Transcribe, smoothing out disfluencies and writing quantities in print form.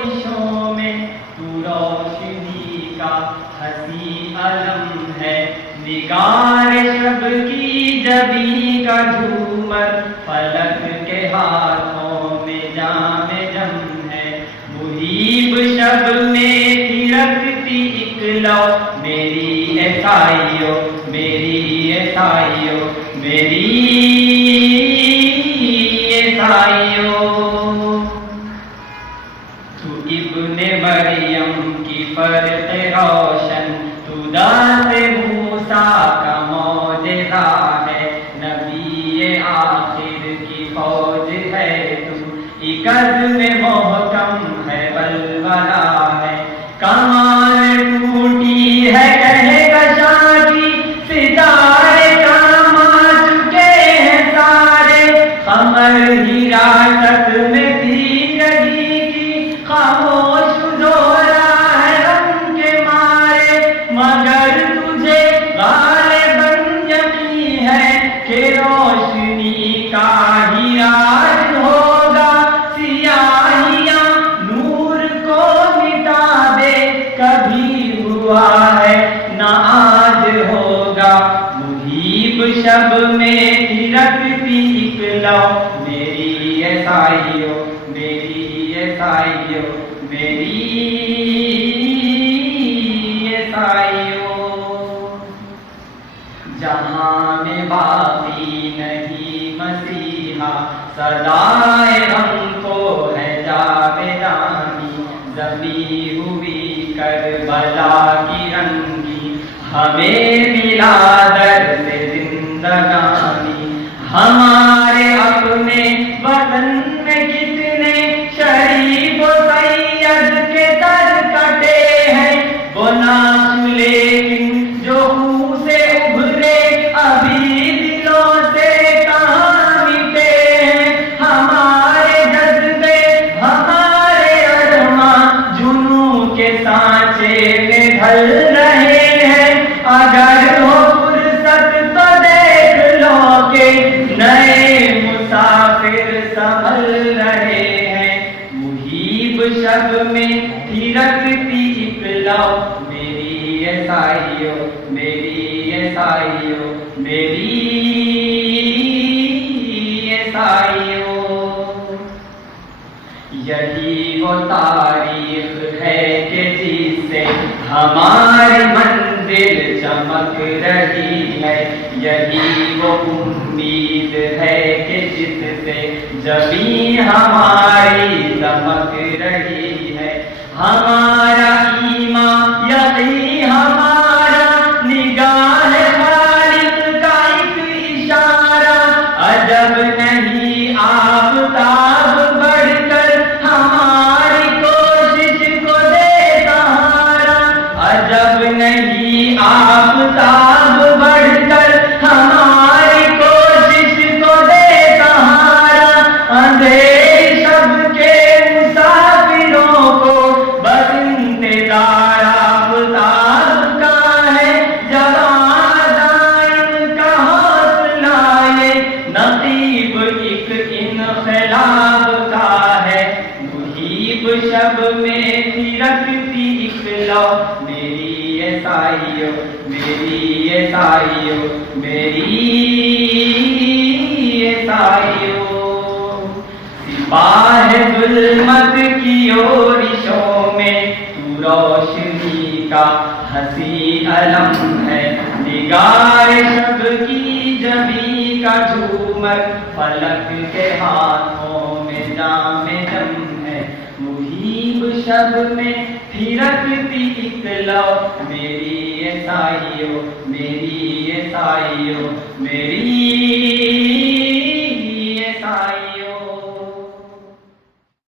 یورشوں میں تو روشنی کا ہنسی علم ہے، نگار شب کی جبیں کا جھومر فلک کے ہاتھوں میں جام جم ہے، محیب شب میں تھرکتی ایک لو میری عیسائیو، میری عیسائیو، میری عیسائیو۔ تو ابن مریم کی فرق روشن، تو دست موسیٰ کا معجزہ ہے، نبی آخر کی فوج ہے تو، ایک عزم محکم ہے ولولہ ہے، کمال ٹوٹی ہے کہکشاں کی، ستارے کام آ چکے ہیں سارے، قمر حراست میں تھی کہیں کی، خاموش رو رہا ہے غم کے مارے، مگر تجھے غالباً یقین ہے کہ روشنی کا ہی راز ہوگا، سیاہیاں نور کو مٹا دے، کبھی ہوا ہے نہ آج ہوگا، محیب شب میں تھرکتی ایک لو میری عیسائیو، میری عیسائیو، میری عیسائیو۔ جہاں میں باقی نہیں مسیحا، سدائے غم کو ہے جاویدانی، زمیں ہوئی کربلا کی رنگی، ہمیں ملا درد زندگانی، ہمارے اپنے وطن میں کتنے شریف و سید کے سر کٹے ہیں، وہ نام لیکن جو خون سے ابھرے ابھی دلوں سے کہاں مٹے ہیں، ہمارے جذبے ہمارے ارماں جنوں کے سانچے میں ڈھل رہے ہیں، اگر ہو فرصت تو دیکھ لو کہ نئے مسافر سنبھل رہے ہیں، محیب شب میں تھرکتی ایک لو میری عیسائیو، میری عیسائیو، میری عیسائیو۔ یہی وہ تاریخ ہے کہ جس سے ہماری منزل چمک رہی ہے، یہی وہ امید ہے کہ جس سے زمین ہماری دمک رہی ہے، ہمارا ایمان یقین ہمارا نگاہ خالق کا ایک اشارہ، عجب نہیں آفتاب بڑھ کر ہماری کوشش کو دے سہارا، عجب نہیں آفتاب بڑھ کر ہماری کوشش کو دے سہارا، اندھیری شب کے مسافروں کو بس انتظار آفتاب کا ہے، جوان دائم کا حوصلہ یہ نقیب ایک انقلاب کا ہے، محیب شب میں تھرکتی ایک لو میری عیسائیو، میری عیسائیو، میری عیسائیو۔ سپاہ ظلمت کی یورشوں میں تو روشنی کا ہنسی علم ہے، نگار شب کی جبیں کا جھومر فلک کے ہاتھوں میں جام جم ہے، محیب شب میں تھرکتی ایک لو میری عیسائیو، میری عیسائیو، میری